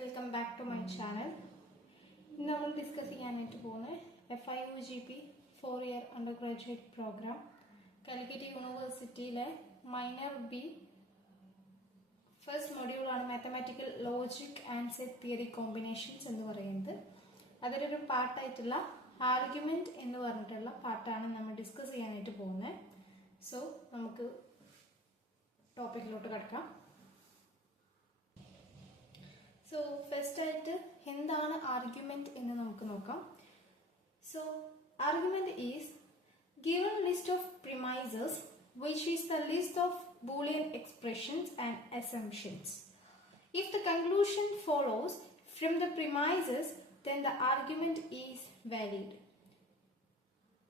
Welcome back to my channel. ഇന്ന് നമ്മൾ discuss ചെയ്യാനായിട്ട് പോകുന്നത് FIUGP 4-year undergraduate program Calicut യൂണിവേഴ്സിറ്റിയിലെ മൈനർ ബി ഫസ്റ്റ് മൊഡ്യൂളാണ് mathematical logic and set theory combinations എന്ന് പറയുന്നത്. അതിലൊരു പാർട്ടായിട്ടുള്ള ആർഗ്യുമെന്റ് എന്ന് പറഞ്ഞിട്ടുള്ള പാർട്ടാണ് നമ്മൾ ഡിസ്കസ് ചെയ്യാനായിട്ട് പോകുന്നത്. സോ നമുക്ക് ടോപ്പിക്കിലോട്ട് കിടക്കാം. സോ ഫസ്റ്റ് ആയിട്ട് എന്താണ് ആർഗ്യുമെന്റ് എന്ന് നമുക്ക് നോക്കാം. So argument is given list of premises which is the list of Boolean expressions and assumptions. If the conclusion follows from the premises, then the argument is valid.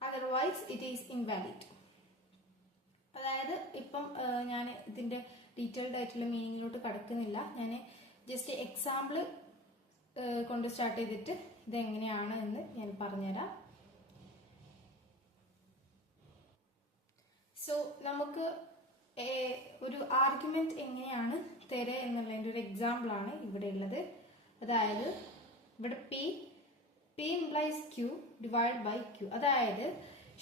Otherwise it is invalid. അതായത് ഇപ്പം ഞാൻ ഇതിൻ്റെ detailed ആയിട്ടുള്ള മീനിങ്ങിലോട്ട് കടക്കുന്നില്ല. ഞാൻ just example കൊണ്ട് start ചെയ്തിട്ട് ഇതെങ്ങനെയാണ് എന്ന് ഞാൻ പറഞ്ഞുതരാം. സോ നമുക്ക് ഒരു ആർഗ്യുമെന്റ് എങ്ങനെയാണ് തരിക എന്നുള്ളതിൻ്റെ ഒരു എക്സാമ്പിളാണ് ഇവിടെ ഉള്ളത്. അതായത് ഇവിടെ P implies Q divide by Q. അതായത്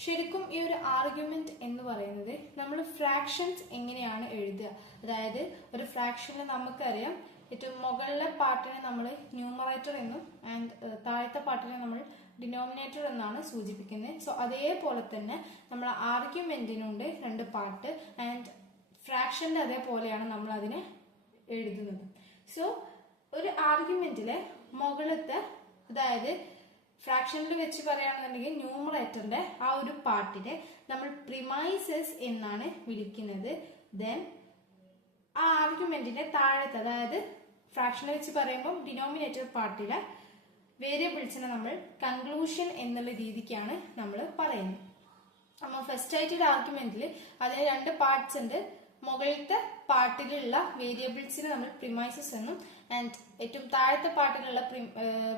ശരിക്കും ഈ ഒരു ആർഗ്യുമെന്റ് എന്ന് പറയുന്നത് നമ്മൾ ഫ്രാക്ഷൻസ് എങ്ങനെയാണ് എഴുതുക. അതായത് ഒരു ഫ്രാക്ഷന് നമുക്കറിയാം ഏറ്റവും മുകളിലെ പാർട്ടിനെ നമ്മൾ ന്യൂമറേറ്റർ എന്നും ആൻഡ് താഴത്തെ പാർട്ടിനെ നമ്മൾ ഡിനോമിനേറ്റർ എന്നാണ് സൂചിപ്പിക്കുന്നത്. സോ അതേപോലെ തന്നെ നമ്മൾ ആർഗ്യുമെന്റിനുണ്ട് രണ്ട് പാർട്ട് ആൻഡ് ഫ്രാക്ഷന്റെ അതേപോലെയാണ് നമ്മൾ അതിനെ എഴുതുന്നത്. സോ ഒരു ആർഗ്യുമെന്റിലെ മുകളിലത്തെ അതായത് ഫ്രാക്ഷനിൽ വെച്ച് പറയുകയാണെന്നുണ്ടെങ്കിൽ ന്യൂമറേറ്ററിന്റെ ആ ഒരു പാർട്ടിനെ നമ്മൾ പ്രിമൈസസ് എന്നാണ് വിളിക്കുന്നത്. ദെൻ ആ ആർഗ്യുമെന്റിന്റെ താഴത്തെ അതായത് ഫ്രാക്ഷനെ വെച്ച് പറയുമ്പോൾ ഡിനോമിനേറ്റർ പാർട്ടിലെ വേരിയബിൾസിനെ നമ്മൾ കൺക്ലൂഷൻ എന്നുള്ള രീതിക്കാണ് നമ്മൾ പറയുന്നത്. അപ്പോൾ ഫസ്റ്റ് ആയിട്ടൊരു ആർഗ്യുമെന്റിൽ അതിന് രണ്ട് പാർട്സ് ഉണ്ട്. മുകളിലത്തെ പാർട്ടിലുള്ള വേരിയബിൾസിനെ നമ്മൾ പ്രിമൈസസ് എന്നും ആൻഡ് ഏറ്റവും താഴത്തെ പാർട്ടിലുള്ള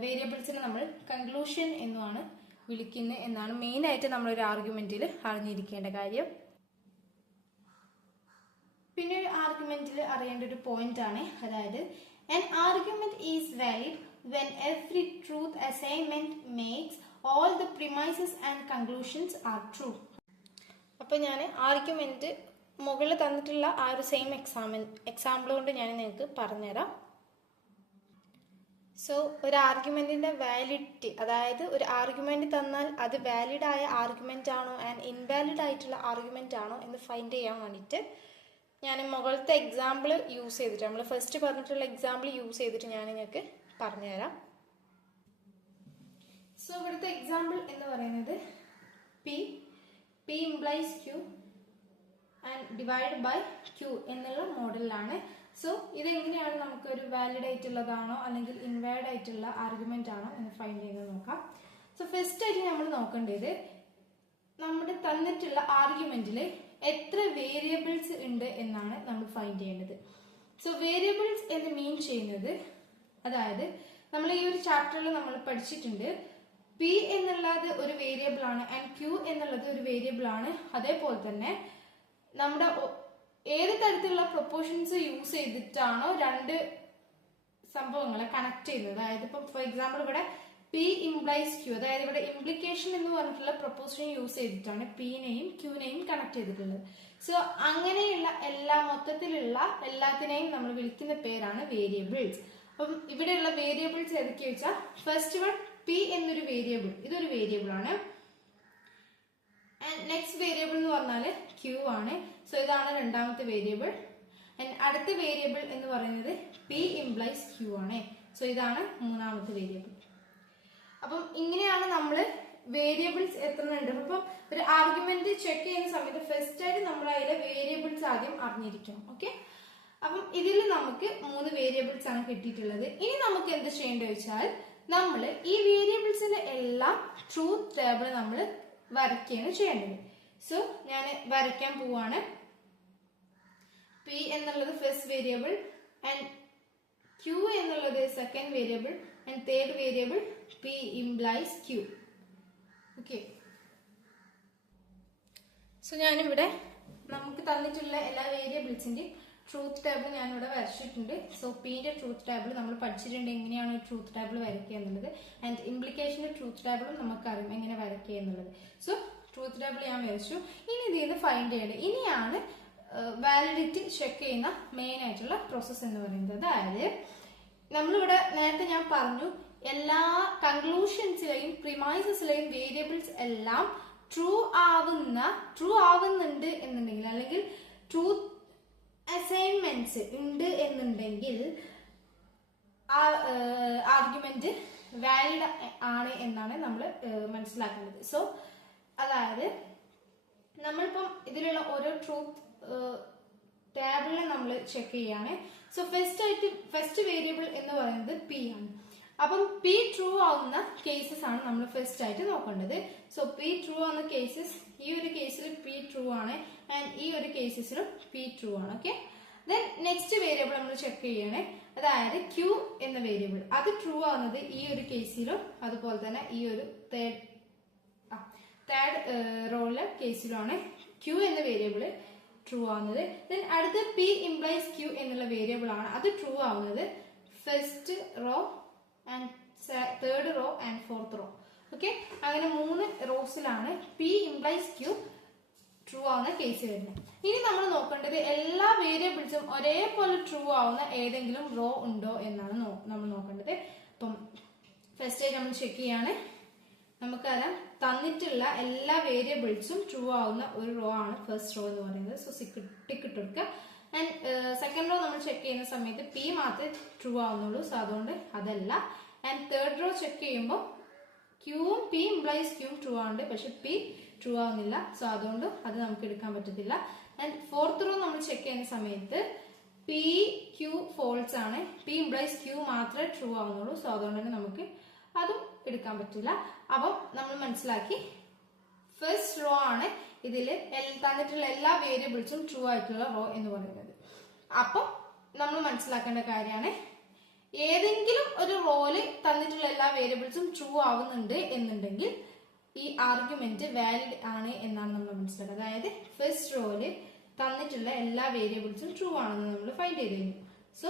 വേരിയബിൾസിനെ നമ്മൾ കൺക്ലൂഷൻ എന്നുമാണ് വിളിക്കുന്നത് എന്നാണ് മെയിൻ ആയിട്ട് നമ്മളൊരു ആർഗ്യുമെന്റിൽ അറിഞ്ഞിരിക്കേണ്ട കാര്യം. പിന്നെ ഒരു ആർഗ്യുമെന്റിൽ അറിയേണ്ട ഒരു പോയിന്റ് ആണ്, അതായത് an argument is valid when every truth assignment makes all the premises and conclusions are true. അപ്പോൾ ഞാൻ ആർഗ്യുമെന്റ് മുകളിൽ തന്നിട്ടുള്ള ആ ഒരു സെയിം എക്സാമ്പിൾ കൊണ്ട് ഞാൻ നിങ്ങൾക്ക് പറഞ്ഞുതരാം. സോ ഒരു ആർഗ്യുമെന്റിന്റെ വാലിഡിറ്റി, അതായത് ഒരു ആർഗ്യുമെന്റ് തന്നാൽ അത് വാലിഡ് ആയ ആർഗ്യുമെന്റ് ആണോ ആൻഡ് ഇൻവാലിഡ് ആയിട്ടുള്ള ആർഗ്യുമെന്റ് ആണോ എന്ന് ഫൈൻഡ് ചെയ്യാൻ വേണ്ടിയിട്ട് ഞാൻ മുകളിലത്തെ എക്സാമ്പിൾ യൂസ് ചെയ്തിട്ട് നമ്മൾ ഫസ്റ്റ് പറഞ്ഞിട്ടുള്ള എക്സാമ്പിൾ യൂസ് ചെയ്തിട്ട് ഞാൻ നിങ്ങൾക്ക് പറഞ്ഞുതരാം. സോ ഇവിടുത്തെ എക്സാമ്പിൾ എന്ന് പറയുന്നത് P implies Q and divide by Q എന്നുള്ള മോഡലിലാണ്. സോ ഇതെങ്ങനെയാണ് നമുക്ക് ഒരു വാലിഡ് ആയിട്ടുള്ളതാണോ അല്ലെങ്കിൽ ഇൻവാലിഡ് ആയിട്ടുള്ള ആർഗ്യുമെന്റ് ആണോ എന്ന് ഫൈൻഡ് ചെയ്യുന്നത് നോക്കാം. സോ ഫസ്റ്റ് ആയിട്ട് നമ്മൾ നോക്കേണ്ടത് നമ്മുടെ തന്നിട്ടുള്ള ആർഗ്യുമെന്റിൽ എത്ര വേരിയബിൾസ് ഉണ്ട് എന്നാണ് നമ്മൾ ഫൈൻഡ് ചെയ്യേണ്ടത്. സോ വേരിയബിൾസ് എന്ന് മീൻ ചെയ്യുന്നത്, അതായത് നമ്മൾ ഈ ഒരു ചാപ്റ്ററിൽ നമ്മൾ പഠിച്ചിട്ടുണ്ട് P എന്നുള്ളത് ഒരു വേരിയബിൾ ആണ് ആൻഡ് Q എന്നുള്ളത് ഒരു വേരിയബിൾ ആണ്. അതേപോലെ തന്നെ നമ്മുടെ ഏത് തരത്തിലുള്ള പ്രൊപ്പോർഷൻസ് യൂസ് ചെയ്തിട്ടാണോ രണ്ട് സംഭവങ്ങളെ കണക്ട് ചെയ്യുന്നത്, അതായത് ഇപ്പൊ ഫോർ എക്സാമ്പിൾ ഇവിടെ P ഇംപ്ലൈസ് Q, അതായത് ഇവിടെ ഇംപ്ലിക്കേഷൻ എന്ന് പറഞ്ഞിട്ടുള്ള പ്രൊപ്പോസിഷൻ യൂസ് ചെയ്തിട്ടാണ് Pനെയും Qനെയും കണക്ട് ചെയ്തിട്ടുള്ളത്. സോ അങ്ങനെയുള്ള മൊത്തത്തിലുള്ള എല്ലാത്തിനെയും നമ്മൾ വിളിക്കുന്ന പേരാണ് വേരിയബിൾസ്. അപ്പം ഇവിടെയുള്ള വേരിയബിൾസ് ഏതൊക്കെ വെച്ചാൽ ഫസ്റ്റ് വൺ P എന്നൊരു വേരിയബിൾ, ഇതൊരു വേരിയബിൾ ആണ്. ആൻഡ് നെക്സ്റ്റ് വേരിയബിൾ എന്ന് പറഞ്ഞാൽ Q ആണ്. സോ ഇതാണ് രണ്ടാമത്തെ വേരിയബിൾ. ആൻഡ് അടുത്ത വേരിയബിൾ എന്ന് പറയുന്നത് P ഇംപ്ലൈസ് Q ആണ്. സോ ഇതാണ് മൂന്നാമത്തെ വേരിയബിൾ. അപ്പം ഇങ്ങനെയാണ് നമ്മൾ വേരിയബിൾസ് എത്രയുണ്ട്. അപ്പം ഒരു ആർഗ്യുമെന്റ് ചെക്ക് ചെയ്യുന്ന സമയത്ത് ഫസ്റ്റ് ആയിട്ട് നമ്മൾ അതിലെ വേരിയബിൾസ് ആദ്യം അറിഞ്ഞിരിക്കണം. ഓക്കെ, അപ്പം ഇതിൽ നമുക്ക് 3 വേരിയബിൾസ് ആണ് കിട്ടിയിട്ടുള്ളത്. ഇനി നമുക്ക് എന്ത് ചെയ്യേണ്ടത് വെച്ചാൽ നമ്മൾ ഈ വേരിയബിൾസിന്റെ എല്ലാം ട്രൂത്ത് ടേബിൾ നമ്മൾ വരയ്ക്കുകയാണ് ചെയ്യേണ്ടത്. സോ ഞാൻ വരയ്ക്കാൻ പോവാണ്. P എന്നുള്ളത് ഫസ്റ്റ് വേരിയബിൾ ആൻഡ് Q എന്നുള്ളത് second variable and third variable P implies Q. Okay, so ഞാനിവിടെ നമുക്ക് തന്നിട്ടുള്ള എല്ലാ വേരിയബിൾസിന്റെയും ട്രൂത്ത് ടേബിൾ ഞാനിവിടെ വരച്ചിട്ടുണ്ട്. സോ പിന്റെ ട്രൂത്ത് ടേബിൾ നമ്മൾ പഠിച്ചിട്ടുണ്ട് എങ്ങനെയാണ് ട്രൂത്ത് ടേബിൾ വരയ്ക്കുക എന്നുള്ളത്. ആൻഡ് ഇംപ്ലിക്കേഷന്റെ ട്രൂത്ത് ടേബിളും നമുക്കറിയാം എങ്ങനെ വരയ്ക്കുക എന്നുള്ളത്. സോ ട്രൂത്ത് ടേബിൾ ഞാൻ വരച്ചു. ഇനി ഇതിൽ നിന്ന് ഫൈൻഡ് ചെയ്യേണ്ടത് ഇനിയാണ് വാലിഡിറ്റി ചെക്ക് ചെയ്യുന്ന മെയിൻ ആയിട്ടുള്ള പ്രോസസ്സ് എന്ന് പറയുന്നത്. അതായത് നമ്മളിവിടെ നേരത്തെ ഞാൻ പറഞ്ഞു എല്ലാ കൺക്ലൂഷൻസിലെയും പ്രിമൈസസിലെയും വേരിയബിൾസ് എല്ലാം ട്രൂ ആവുന്നുണ്ട് എന്നുണ്ടെങ്കിൽ, അല്ലെങ്കിൽ ട്രൂത്ത് അസൈൻമെന്റ്സ് ഉണ്ട് എന്നുണ്ടെങ്കിൽ ആർഗ്യുമെന്റ് വാലിഡ് ആണ് എന്നാണ് നമ്മൾ മനസ്സിലാക്കേണ്ടത്. സോ അതായത് നമ്മളിപ്പം ഇതിലുള്ള ഓരോ ട്രൂത്ത് ടേബിളിനെ നമ്മൾ ചെക്ക് ചെയ്യാണ്. സോ ഫസ്റ്റ് വേരിയബിൾ എന്ന് പറയുന്നത് പി ആണ്. അപ്പം പി ട്രൂ ആവുന്ന കേസസ് ആണ് നമ്മൾ ഫസ്റ്റ് ആയിട്ട് നോക്കേണ്ടത്. സോ പി ട്രൂ ആവുന്ന കേസസ്, ഈ ഒരു കേസിൽ പി ട്രൂ ആണ് ആൻഡ് ഈ ഒരു കേസസിലും പി ട്രൂ ആണ്. ഓക്കെ, ദെൻ നെക്സ്റ്റ് വേരിയബിൾ നമ്മൾ ചെക്ക് ചെയ്യണേ. അതായത് ക്യൂ എന്ന വേരിയബിൾ അത് ട്രൂ ആവുന്നത് ഈ ഒരു കേസിലും അതുപോലെ തന്നെ ഈ ഒരു തേർഡ് റോയിലെ കേസിലുമാണ് ക്യൂ എന്ന വേരിയബിൾ ട്രൂ ആവുന്നത്. ദെൻ അടുത്ത് പി ഇംപ്ലൈസ് ക്യൂ എന്നുള്ള വേരിയബിൾ ആണ് അത് ട്രൂ ആവുന്നത് first row and third row and fourth raw. Okay, അങ്ങനെ 3 റോസിലാണ് പി ഇംപ്ലൈസ് ക്യൂ ട്രൂ ആവുന്ന കേസ് വരുന്നത്. ഇനി നമ്മൾ നോക്കേണ്ടത് എല്ലാ വേരിയബിൾസും ഒരേപോലെ ട്രൂ ആവുന്ന ഏതെങ്കിലും റോ ഉണ്ടോ എന്നാണ് നമ്മൾ നോക്കേണ്ടത്. അപ്പം ഫസ്റ്റ് ആയിട്ട് നമ്മൾ ചെക്ക് ചെയ്യാണ്. നമുക്കറിയാം തന്നിട്ടുള്ള എല്ലാ വേരിയബിൾസും ട്രൂ ആവുന്ന ഒരു റോ ആണ് ഫസ്റ്റ് റോ എന്ന് പറയുന്നത്. സോ ടിക്ക് ഇട്ട് കൊടുക്കുക. ആൻഡ് സെക്കൻഡ് റോ നമ്മൾ ചെക്ക് ചെയ്യുന്ന സമയത്ത് പി മാത്രമേ ട്രൂ ആവുന്നുള്ളൂ. സോ അതുകൊണ്ട് അതല്ല. ആൻഡ് തേർഡ് റോ ചെക്ക് ചെയ്യുമ്പോൾ ക്യൂവും പി ഇംപ്ലൈസ് ക്യൂവും ട്രൂ ആവുന്നുണ്ട്, പക്ഷെ പി ട്രൂ ആവുന്നില്ല. സോ അതുകൊണ്ട് അത് നമുക്ക് എടുക്കാൻ പറ്റത്തില്ല. ആൻഡ് ഫോർത്ത് റോ നമ്മൾ ചെക്ക് ചെയ്യുന്ന സമയത്ത് പി ക്യൂ ഫോൾസ് ആണ്, പി ഇംപ്ലൈസ് ക്യൂ മാത്രമേ ട്രൂ ആവുന്നുള്ളൂ. സോ അതുകൊണ്ട് തന്നെ നമുക്ക് അതും എടുക്കാൻ പറ്റില്ല. അപ്പം നമ്മൾ മനസ്സിലാക്കി ഫസ്റ്റ് റോ ആണ് ഇതിൽ തന്നിട്ടുള്ള എല്ലാ വേരിയബിൾസും ട്രൂ ആയിട്ടുള്ള റോ എന്ന് പറയുന്നത്. അപ്പം നമ്മൾ മനസ്സിലാക്കേണ്ട കാര്യമാണ് ഏതെങ്കിലും ഒരു റോയില് തന്നിട്ടുള്ള എല്ലാ വേരിയബിൾസും ട്രൂ ആവുന്നുണ്ട് എന്നുണ്ടെങ്കിൽ ഈ ആർഗ്യുമെന്റ് വാലിഡ് ആണ് എന്നാണ് നമ്മൾ മനസ്സിലാക്കുക. അതായത് ഫസ്റ്റ് റോയില് തന്നിട്ടുള്ള എല്ലാ വേരിയബിൾസും ട്രൂ ആണെന്ന് നമ്മൾ ഫൈൻഡ് ചെയ്ത് കഴിഞ്ഞു. സോ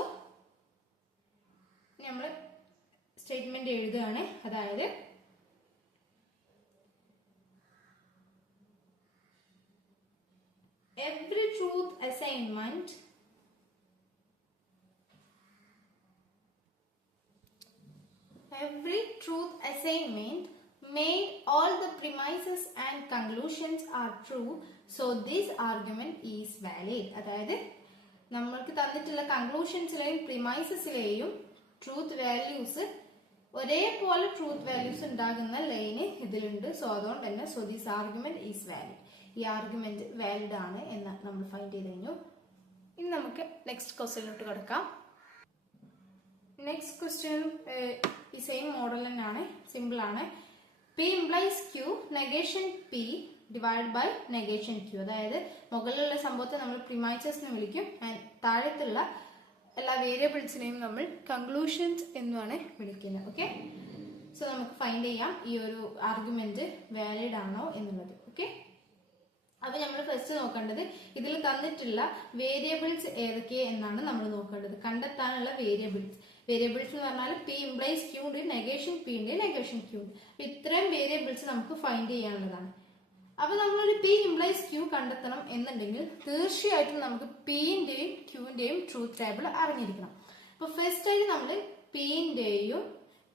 നമ്മൾ സ്റ്റേറ്റ്മെന്റ് എഴുതുകയാണ്. അതായത് every truth assignment made all the premises and conclusions are true, so this argument is valid. അതായത് നമ്മൾക്ക് തന്നിട്ടുള്ള കൺക്ലൂഷൻസിലെയും പ്രിമൈസസിലെയും ട്രൂത്ത് വാല്യൂസ് ഒരേപോലെ ട്രൂത്ത് വാല്യൂസ് ഉണ്ടാകുന്ന ലൈന് ഇതിലുണ്ട്. സോ അതുകൊണ്ട് തന്നെ so this argument is valid, ഈ ആർഗ്യുമെന്റ് വാലിഡ് ആണ് എന്ന് നമ്മൾ ഫൈൻഡ് ചെയ്ത് കഴിഞ്ഞു. ഇനി നമുക്ക് നെക്സ്റ്റ് ക്വസ്റ്റ്യനിലോട്ട് കിടക്കാം. നെക്സ്റ്റ് ക്വസ്റ്റ്യൻ ഈ സെയിം മോഡൽ തന്നെയാണ്, സിമ്പിൾ ആണ്. P implies Q negation P divide by negation Q. അതായത് മുകളിലുള്ള സംഭവത്തെ നമ്മൾ പ്രിമൈസസ് എന്ന് വിളിക്കും, താഴത്തുള്ള എല്ലാ വേരിയബിൾസിനെയും നമ്മൾ കൺക്ലൂഷൻസ് എന്നാണ് വിളിക്കുന്നത്. ഓക്കെ, സോ നമുക്ക് ഫൈൻഡ് ചെയ്യാം ഈ ഒരു ആർഗ്യുമെന്റ് വാലിഡ് ആണോ എന്നുള്ളത്. ഓക്കെ, അപ്പൊ നമ്മൾ ഫസ്റ്റ് നോക്കേണ്ടത് ഇതിൽ തന്നിട്ടുള്ള വേരിയബിൾസ് ഏതൊക്കെ എന്നാണ് നമ്മൾ നോക്കേണ്ടത്. കണ്ടെത്താനുള്ള വേരിയബിൾസ് എന്ന് പറഞ്ഞാൽ പി ഇംപ്ലൈസ് ക്യൂ ഉണ്ട്, നെഗേഷൻ പി ഉണ്ട്, നെഗേഷൻ ക്യൂ ഉണ്ട്. ഇത്രയും വേരിയബിൾസ് നമുക്ക് ഫൈൻഡ് ചെയ്യാനുള്ളതാണ്. അപ്പൊ നമ്മളൊരു പി ഇംപ്ലൈസ് ക്യൂ കണ്ടെത്തണം എന്നുണ്ടെങ്കിൽ തീർച്ചയായിട്ടും നമുക്ക് പിന്റെയും ക്യൂവിന്റെയും ട്രൂത്ത് ടേബിൾ അറിഞ്ഞിരിക്കണം. അപ്പൊ ഫസ്റ്റ് ആയിട്ട് നമ്മൾ പിന്റെയും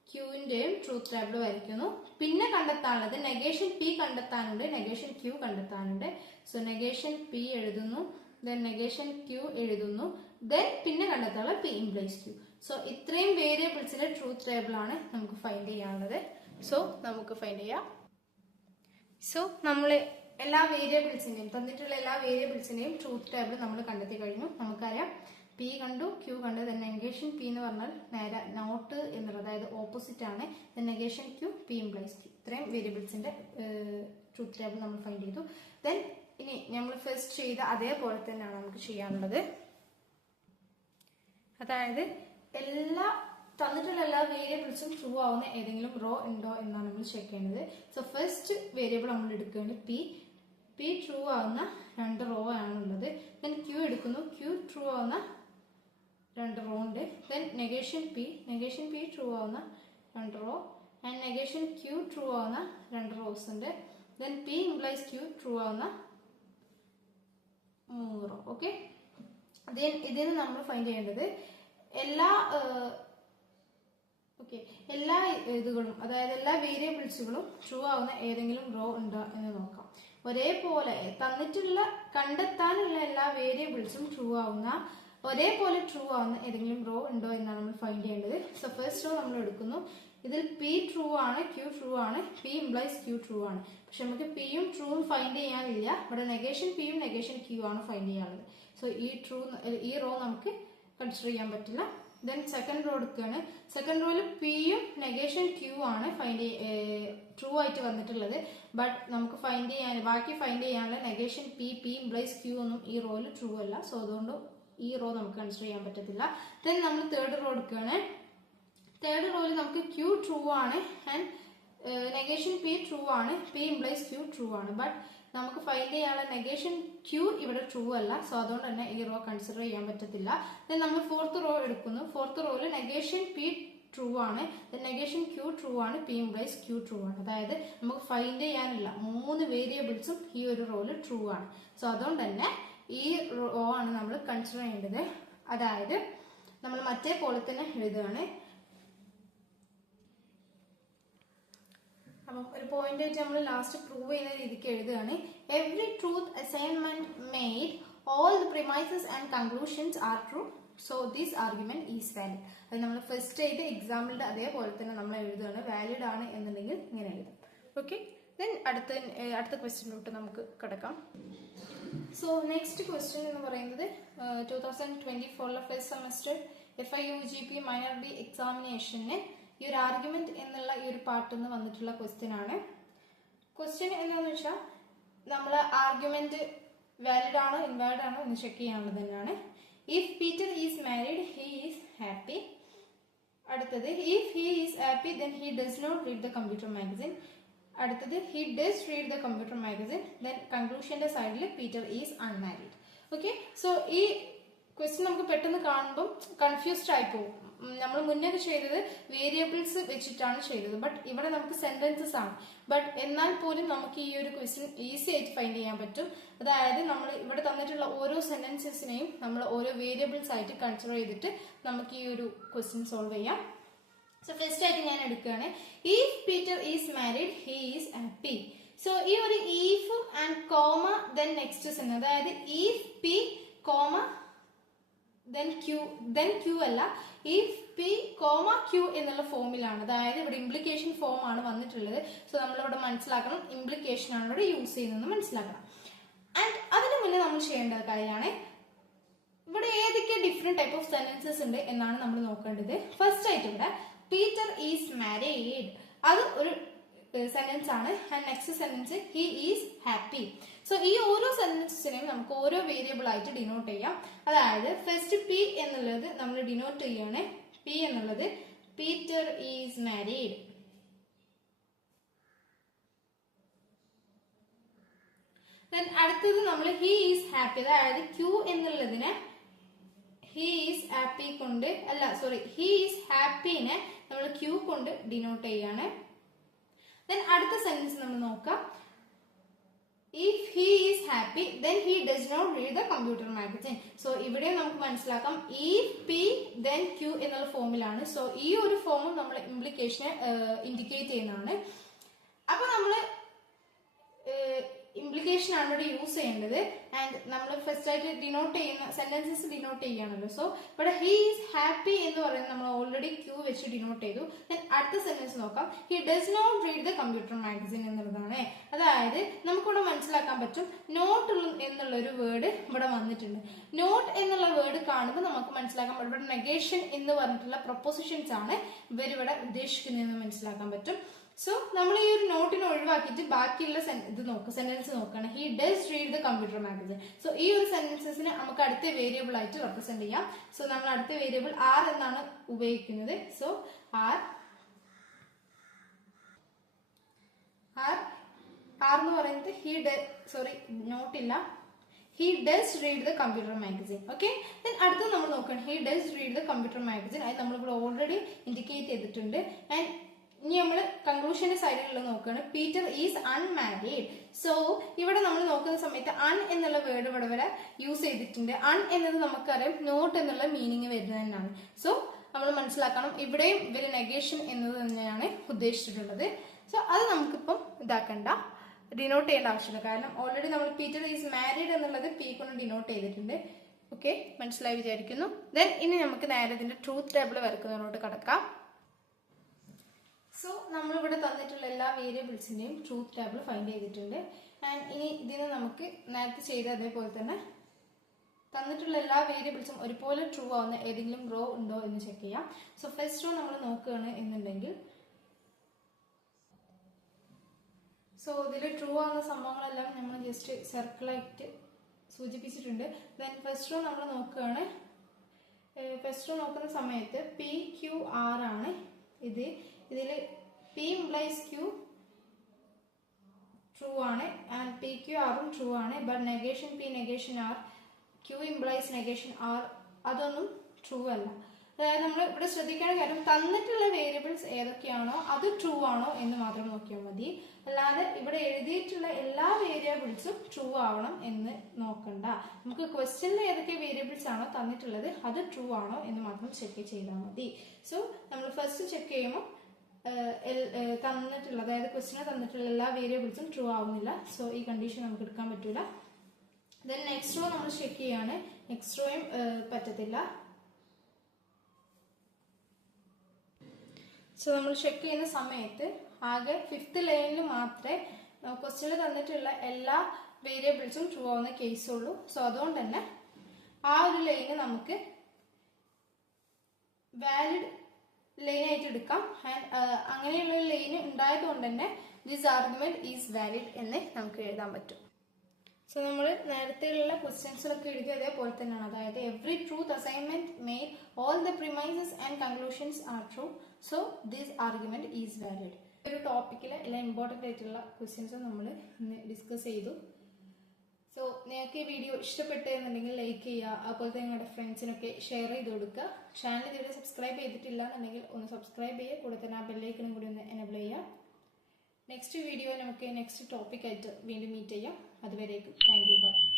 ക്യൂവിന്റെയും ട്രൂത്ത് ടേബിൾ വരയ്ക്കുന്നു. പിന്നെ കണ്ടെത്താനുള്ളത് നെഗേഷൻ പി കണ്ടെത്താനുണ്ട്, നെഗേഷൻ ക്യൂ കണ്ടെത്താനുണ്ട്. സോ നെഗേഷൻ പി എഴുതുന്നു, ദെൻ നെഗേഷൻ ക്യൂ എഴുതുന്നു, ദെൻ പിന്നെ കണ്ടെത്താനുള്ള പി ഇംപ്ലൈസ് ക്യൂ. സോ ഇത്രയും വേരിയബിൾസിന്റെ ട്രൂത്ത് ടേബിൾ ആണ് നമുക്ക് ഫൈൻഡ് ചെയ്യാനുള്ളത്. സോ നമുക്ക് ഫൈൻഡ് ചെയ്യാം. സോ നമ്മൾ എല്ലാ വേരിയബിൾസിന്റെയും തന്നിട്ടുള്ള എല്ലാ വേരിയബിൾസിന്റെയും ട്രൂത്ത് ടേബിൾ നമ്മൾ കണ്ടെത്തി കഴിഞ്ഞു. നമുക്കറിയാം പി കണ്ടു, ക്യൂ കണ്ടു, ദെൻ നെഗേഷൻ പി എന്ന് പറഞ്ഞാൽ നേരെ നോട്ട് എന്നുള്ളത്, അതായത് ഓപ്പോസിറ്റ് ആണ്. Then negation Q, P implies Q. ഇത്രയും വേരിയബിൾസിന്റെ ട്രൂത്ത് ടേബിൾ നമ്മൾ ഫൈൻഡ് ചെയ്തു. ദെൻ ഇനി നമ്മൾ ഫസ്റ്റ് ചെയ്ത അതേപോലെ തന്നെയാണ് നമുക്ക് ചെയ്യാനുള്ളത്. അതായത് തന്നിട്ടുള്ള എല്ലാ വേരിയബിൾസും ട്രൂ ആവുന്ന ഏതെങ്കിലും റോ ഉണ്ടോ എന്നാണ് നമ്മൾ ചെക്ക് ചെയ്യുന്നത്. സോ ഫസ്റ്റ് വേരിയബിൾ നമ്മൾ എടുക്കേണ്ടത് പി ട്രൂ ആവുന്ന 2 റോ ആണുള്ളത്. ദെൻ ക്യൂ എടുക്കുന്നു, ക്യൂ ട്രൂ ആവുന്ന രണ്ട് റോ ഉണ്ട്. ദെൻ നെഗേഷൻ പി ട്രൂ ആവുന്ന രണ്ട് row and negation Q true ആവുന്ന രണ്ട് റോസ് ഉണ്ട്. Then P implies Q true ആവുന്ന 3 റോ. ഓക്കെ, ദെൻ ഇതിന് നമ്മൾ ഫൈൻഡ് ചെയ്യേണ്ടത് എല്ലാ ഇതുകളും, അതായത് എല്ലാ വേരിയബിൾസുകളും ട്രൂ ആവുന്ന ഏതെങ്കിലും റോ ഉണ്ടോ എന്ന് നോക്കാം. ഒരേപോലെ കണ്ടെത്താനുള്ള എല്ലാ വേരിയബിൾസും ഒരേപോലെ ട്രൂ ആവുന്ന ഏതെങ്കിലും റോ ഉണ്ടോ എന്നാണ് നമ്മൾ ഫൈൻഡ് ചെയ്യേണ്ടത്. സോ ഫസ്റ്റ് റോ നമ്മൾ എടുക്കുന്നു. ഇതിൽ പി ട്രൂ ആണ്, ക്യൂ ട്രൂ ആണ്, പി ഇംപ്ലൈസ് ക്യൂ ട്രൂ ആണ്. പക്ഷെ നമുക്ക് പിയും ട്രൂവും ഫൈൻഡ് ചെയ്യാനില്ല. ഇവിടെ നെഗേഷൻ പിയും നെഗേഷൻ ക്യൂ ആണ് ഫൈൻഡ് ചെയ്യാനുള്ളത്. സോ ഈ റോ നമുക്ക് കൺസിഡർ ചെയ്യാൻ പറ്റില്ല. ദെൻ സെക്കൻഡ് റോ എടുക്കുകയാണ്. സെക്കൻഡ് റോയിൽ പിയും നെഗേഷൻ ക്യൂ ആണ് ട്രൂ ആയിട്ട് വന്നിട്ടുള്ളത്. ബട്ട് നമുക്ക് ബാക്കി ഫൈൻഡ് ചെയ്യാനുള്ള നെഗേഷൻ പി ഇംപ്ലൈസ് ക്യൂ ഒന്നും ഈ റോയിൽ ട്രൂ അല്ല. സോ അതുകൊണ്ട് ഈ റോ നമുക്ക് കൺസിഡർ ചെയ്യാൻ പറ്റത്തില്ല. ദെൻ നമ്മൾ തേർഡ് റോ എടുക്കുകയാണ്. തേർഡ് റോയിൽ നമുക്ക് ക്യൂ ട്രൂ ആണ് ആൻഡ് നെഗേഷൻ പി ട്രൂ ആണ്, പി ഇംപ്ലൈസ് ക്യൂ ട്രൂ ആണ്. ബട്ട് നമുക്ക് ഫൈൻഡ് ചെയ്യാനുള്ള നെഗേഷൻ ക്യൂ ഇവിടെ ട്രൂ അല്ല. സോ അതുകൊണ്ട് തന്നെ ഈ റോ കൺസിഡർ ചെയ്യാൻ പറ്റത്തില്ല. ദെൻ നമ്മൾ ഫോർത്ത് റോ എടുക്കുന്നു. ഫോർത്ത് റോയിൽ നെഗേഷൻ പി ട്രൂ ആണ്, നെഗേഷൻ ക്യൂ ട്രൂ ആണ്, പി ഇംപ്ലൈസ് ക്യൂ ട്രൂ ആണ്. അതായത് നമുക്ക് ഫൈൻഡ് ചെയ്യാനില്ല 3 വേരിയബിൾസും ഈ ഒരു റോയിൽ ട്രൂ ആണ്. സോ അതുകൊണ്ട് തന്നെ ഈ റോ ആണ് നമ്മൾ കൺസിഡർ ചെയ്യേണ്ടത്. അതായത് നമ്മൾ മറ്റേ പോലെ തന്നെ എഴുതുകയാണ്. അപ്പം ഒരു പോയിന്റ് ആയിട്ട് നമ്മൾ ലാസ്റ്റ് പ്രൂവ് ചെയ്യുന്ന രീതിക്ക് എഴുതുകയാണ്. Every truth assignment made all the premises and conclusions are true, so this argument is valid. അത് നമ്മൾ ഫസ്റ്റ് ആയിട്ട് എക്സാമ്പിളിന്റെ അതേപോലെ തന്നെ നമ്മൾ എഴുതുകയാണ്. വാലിഡ് ആണ് എന്നുണ്ടെങ്കിൽ ഇങ്ങനെ എഴുതാം. ഓക്കെ, ദെൻ അടുത്ത ക്വസ്റ്റ്യനിലോട്ട് നമുക്ക് കിടക്കാം. സോ നെക്സ്റ്റ് ക്വസ്റ്റ്യൻ എന്ന് പറയുന്നത് 2024 first semester FIUGP minor B എക്സാമിനേഷന് ഈ ഒരു ആർഗ്യുമെന്റ് എന്നുള്ള ഈ ഒരു പാർട്ടിൽ നിന്ന് വന്നിട്ടുള്ള ക്വസ്റ്റ്യൻ ആണ്. ക്വസ്റ്റ്യൻ എന്താണെന്ന് വെച്ചാൽ നമ്മൾ ആർഗ്യുമെന്റ് വാലിഡ് ആണോ ഇൻവാലിഡ് ആണോ എന്ന് ചെക്ക് ചെയ്യാനുള്ളത് തന്നെയാണ്. If Peter is married he is happy. അടുത്തത് if he is happy then he does not read the computer magazine. അടുത്തത് he does read the computer magazine. Then കൺക്ലൂഷന്റെ സൈഡിൽ Peter is unmarried. Okay, so ഈ question നമുക്ക് പെട്ടെന്ന് കാണുമ്പോൾ confused ആയി പോകും. നമ്മൾ മുന്നേ ചെയ്തത് വേരിയബിൾസ് വെച്ചിട്ടാണ് ചെയ്തത്. ബട്ട് ഇവിടെ നമുക്ക് സെന്റൻസസ് ആണ്. ബട്ട് എന്നാൽ പോലും നമുക്ക് ഈ ഒരു ക്വസ്റ്റ്യൻ ഈസി ആയിട്ട് ഫൈൻഡ് ചെയ്യാൻ പറ്റും. അതായത് നമ്മൾ ഇവിടെ തന്നിട്ടുള്ള ഓരോ സെന്റൻസസിനെയും നമ്മൾ ഓരോ വേരിയബിൾസ് ആയിട്ട് കൺസിഡർ ചെയ്തിട്ട് നമുക്ക് ഈ ഒരു ക്വസ്റ്റ്യൻ സോൾവ് ചെയ്യാം. സോ ഫസ്റ്റ് ആയിട്ട് ഞാൻ എടുക്കുകയാണ്. If Peter is married he is happy. So ഈ ഒരു if and comma then next sentence, അതായത് if P comma then Q അല്ല, if P, Q എന്നുള്ള ഫോമിലാണ്. അതായത് ഇവിടെ ഇംപ്ലിക്കേഷൻ ഫോം ആണ് വന്നിട്ടുള്ളത്. സോ നമ്മളിവിടെ മനസ്സിലാക്കണം ഇംപ്ലിക്കേഷൻ ആണ് ഇവിടെ യൂസ് ചെയ്യുന്നത് മനസ്സിലാക്കണം. ആൻഡ് അതിന് മുന്നേ നമ്മൾ ചെയ്യേണ്ട കാര്യമാണ് ഇവിടെ ഏതൊക്കെ ഡിഫറെന്റ് ടൈപ്പ് ഓഫ് സെന്റൻസസ് ഉണ്ട് എന്നാണ് നമ്മൾ നോക്കേണ്ടത്. ഫസ്റ്റ് ആയിട്ട് ഇവിടെ പീറ്റർ ഈസ് മാരീഡ്, അത് ഒരു സെന്റൻസ് ആണ്. And next sentence he is happy. So ഈ ഓരോ സെന്റൻസിനെയും നമുക്ക് ഓരോ വേരിയബിൾ ആയിട്ട് ഡിനോട്ട് ചെയ്യാം. അതായത് ഫസ്റ്റ് പി എന്നുള്ളത് നമ്മൾ ഡിനോട്ട് ചെയ്യാണ്. പി എന്നുള്ളത് പീറ്റർ ഈസ് മാരീഡ്. ദെൻ അടുത്തത് നമ്മൾ ഹി ഈസ് ഹാപ്പി, അതായത് ക്യൂ എന്നുള്ളതിനെ ഹി ഈസ് ഹാപ്പി കൊണ്ട് ഹി ഈസ് ഹാപ്പിനെ നമ്മൾ ക്യൂ കൊണ്ട് ഡിനോട്ട് ചെയ്യാണ്. ദെൻ അടുത്ത സെന്റൻസ് നമ്മൾ നോക്കാം. If he is happy, then he does not read the computer magazine. So ഇവിടെ നമുക്ക് മനസ്സിലാക്കാം if P then Q എന്നുള്ള ഫോമിലാണ്. സോ ഈ ഒരു ഫോമും നമ്മൾ ഇംപ്ലിക്കേഷനെ ഇൻഡിക്കേറ്റ് ചെയ്യുന്നതാണ്. അപ്പൊ നമ്മള് ഇംപ്ലിക്കേഷൻ ആണ് ഇവിടെ യൂസ് ചെയ്യേണ്ടത്. ആൻഡ് നമ്മൾ ഫസ്റ്റ് ആയിട്ട് ഡിനോട്ട് ചെയ്യുന്ന സെന്റൻസസ് ഡിനോട്ട് ചെയ്യാണല്ലോ. സോ ഇവിടെ ഹി ഈസ് ഹാപ്പി എന്ന് പറയുന്നത് നമ്മൾ ഓൾറെഡി ക്യൂ വെച്ച് ഡിനോട്ട് ചെയ്തു. ദെൻ അടുത്ത സെന്റൻസ് നോക്കാം. He does not read the computer magazine എന്നുള്ളതാണ്. അതായത് നമുക്കിവിടെ മനസ്സിലാക്കാൻ പറ്റും നോട്ട് എന്നുള്ള ഒരു വേർഡ് ഇവിടെ വന്നിട്ടുണ്ട്. നോട്ട് എന്നുള്ള വേർഡ് കാണുമ്പോൾ നമുക്ക് മനസ്സിലാക്കാം ഇവിടെ നെഗേഷൻ എന്ന് പറഞ്ഞിട്ടുള്ള പ്രൊപ്പോസിഷൻസ് ആണ് ഇവരിവിടെ ഉദ്ദേശിക്കുന്നതെന്ന് മനസ്സിലാക്കാൻ പറ്റും. സോ നമ്മൾ ഈ ഒരു നോട്ടിനെ ഒഴിവാക്കിയിട്ട് ബാക്കിയുള്ള സെന്റൻസ് നോക്കുകയാണ്. He does read the computer magazine. So ഈ ഒരു സെന്റൻസസിനെ നമുക്ക് അടുത്ത വേരിയബിൾ ആയിട്ട് റെപ്രസെന്റ് ചെയ്യാം. സോ നമ്മൾ അടുത്ത വേരിയബിൾ ആർ എന്നാണ് ഉപയോഗിക്കുന്നത്. സോ ആർ എന്ന് പറയുന്നത് നോട്ടില്ല, he does read the computer magazine. Okay, then അടുത്ത നമ്മൾ നോക്കണം he does read the computer magazine. അത് നമ്മളിവിടെ ഓൾറെഡി ഇൻഡിക്കേറ്റ് ചെയ്തിട്ടുണ്ട്. ആൻഡ് ഇനി നമ്മൾ കൺക്ലൂഷന്റെ സൈഡിലുള്ള നോക്കുകയാണ് പീറ്റർ ഈസ് അൺമാരീഡ്. സോ ഇവിടെ നമ്മൾ നോക്കുന്ന സമയത്ത് അൺ എന്നുള്ള വേർഡ് ഇവിടെ വരെ യൂസ് ചെയ്തിട്ടുണ്ട്. അൺ എന്നത് നമുക്കറിയാം നോട്ട് എന്നുള്ള മീനിങ് വരുന്നത് തന്നെയാണ്. സോ നമ്മൾ മനസ്സിലാക്കണം ഇവിടെയും ഇവര് നെഗേഷൻ എന്നത് തന്നെയാണ് ഉദ്ദേശിച്ചിട്ടുള്ളത്. സോ അത് നമുക്കിപ്പം ഇതാക്കണ്ട, ഡിനോട്ട് ചെയ്യേണ്ട ആവശ്യമില്ല. കാരണം ഓൾറെഡി നമ്മൾ പീറ്റർ ഈസ് മാരീഡ് എന്നുള്ളത് പി കൊണ്ട് ഡിനോട്ട് ചെയ്തിട്ടുണ്ട്. ഓക്കെ, മനസ്സിലായി വിചാരിക്കുന്നു. ദെൻ ഇനി നമുക്ക് നേരെ ഇതിന്റെ ട്രൂത്ത് ടേബിൾ വരക്കുന്നതിനോട്ട് കടക്കാം. സോ നമ്മളിവിടെ തന്നിട്ടുള്ള എല്ലാ വേരിയബിൾസിന്റെയും ട്രൂത്ത് ടേബിൾ ഫൈൻഡ് ചെയ്തിട്ടുണ്ട്. ആൻഡ് ഇനി ഇതിന് നമുക്ക് നേരത്തെ ചെയ്ത അതേപോലെ തന്നെ തന്നിട്ടുള്ള എല്ലാ വേരിയബിൾസും ഒരുപോലെ ട്രൂ ആവുന്ന ഏതെങ്കിലും റോ ഉണ്ടോ എന്ന് ചെക്ക് ചെയ്യാം. സോ ഫസ്റ്റ് റോ നമ്മൾ നോക്കുകയാണ് എന്നുണ്ടെങ്കിൽ സോ ഇതിൽ ട്രൂ ആവുന്ന സംഭവങ്ങളെല്ലാം നമ്മൾ ജസ്റ്റ് സർക്കിളായിട്ട് സൂചിപ്പിച്ചിട്ടുണ്ട്. ദെൻ ഫസ്റ്റ് റോ നമ്മൾ നോക്കുകയാണ്. ഫസ്റ്റ് റോ നോക്കുന്ന സമയത്ത് പി ക്യു ആർ ആണ് ഇത്. ഇതിൽ പി ഇംപ്ലൈസ് ക്യൂ ട്രൂ ആണ് ആൻഡ് പി ക്യു ആറും ട്രൂ ആണ്. But negation P negation R Q implies negation R അതൊന്നും ട്രൂ അല്ല. അതായത് നമ്മൾ ഇവിടെ ശ്രദ്ധിക്കേണ്ട കാര്യം തന്നിട്ടുള്ള വേരിയബിൾസ് ഏതൊക്കെയാണോ അത് ട്രൂ ആണോ എന്ന് മാത്രം നോക്കിയാൽ മതി. അല്ലാതെ ഇവിടെ എഴുതിയിട്ടുള്ള എല്ലാ വേരിയബിൾസും ട്രൂ ആവണം എന്ന് നോക്കണ്ട. നമുക്ക് ക്വസ്റ്റ്യനിൽ ഏതൊക്കെ വേരിയബിൾസ് ആണോ തന്നിട്ടുള്ളത് അത് ട്രൂ ആണോ എന്ന് മാത്രം ചെക്ക് ചെയ്താൽ മതി. സോ നമ്മൾ ഫസ്റ്റ് ചെക്ക് ചെയ്യുമ്പോൾ തന്നിട്ടുള്ള അതായത് ക്വസ്റ്റ്യന് തന്നിട്ടുള്ള എല്ലാ വേരിയബിൾസും ട്രൂ ആവുന്നില്ല. സോ ഈ കണ്ടീഷൻ നമുക്ക് എടുക്കാൻ പറ്റൂല. ദെൻ നെക്സ്റ്റ് റോ നമ്മൾ ചെക്ക് ചെയ്യാണ്. നെക്സ്റ്റ് റോയും പറ്റത്തില്ല. സോ നമ്മൾ ചെക്ക് ചെയ്യുന്ന സമയത്ത് ആകെ ഫിഫ്ത്ത് ലൈനിൽ മാത്രമേ ക്വസ്റ്റ്യനിൽ തന്നിട്ടുള്ള എല്ലാ വേരിയബിൾസും ട്രൂ ആവുന്ന കേസുള്ളൂ. സോ അതുകൊണ്ട് തന്നെ ആ ഒരു ലൈന് നമുക്ക് വാലിഡ് ലൈനായിട്ട് എടുക്കാം. ആൻഡ് അങ്ങനെയുള്ള ഒരു ലൈന് ഉണ്ടായതുകൊണ്ട് തന്നെ ദിസ് ആർഗ്യുമെന്റ് ഈസ് വാലിഡ് എന്ന് നമുക്ക് എഴുതാൻ പറ്റും. സോ നമ്മൾ നേരത്തെയുള്ള ക്വസ്റ്റ്യൻസിലൊക്കെ എഴുതി അതേപോലെ തന്നെയാണ്. അതായത് every truth assignment made all the premises and conclusions are true. So this argument is valid. ഒരു ടോപ്പിക്കിലെ എല്ലാം ഇമ്പോർട്ടൻ്റ് ആയിട്ടുള്ള ക്വസ്റ്റ്യൻസും നമ്മൾ ഇന്ന് ഡിസ്കസ് ചെയ്തു. സോ നിങ്ങൾക്ക് ഈ വീഡിയോ ഇഷ്ടപ്പെട്ടെന്നുണ്ടെങ്കിൽ ലൈക്ക് ചെയ്യുക. അതുപോലെ തന്നെ നിങ്ങളുടെ ഫ്രണ്ട്സിനൊക്കെ ഷെയർ ചെയ്ത് കൊടുക്കുക. ചാനൽ ഇതുവരെ സബ്സ്ക്രൈബ് ചെയ്തിട്ടില്ല എന്നുണ്ടെങ്കിൽ ഒന്ന് സബ്സ്ക്രൈബ് ചെയ്യുക. കൂടെ തന്നെ ആ ബെല്ലൈക്കണും കൂടി ഒന്ന് എനേബിൾ ചെയ്യുക. നെക്സ്റ്റ് വീഡിയോ നമുക്ക് നെക്സ്റ്റ് ടോപ്പിക്കായിട്ട് വീണ്ടും മീറ്റ് ചെയ്യാം. അതുവരേക്കും താങ്ക് യു, ബൈ.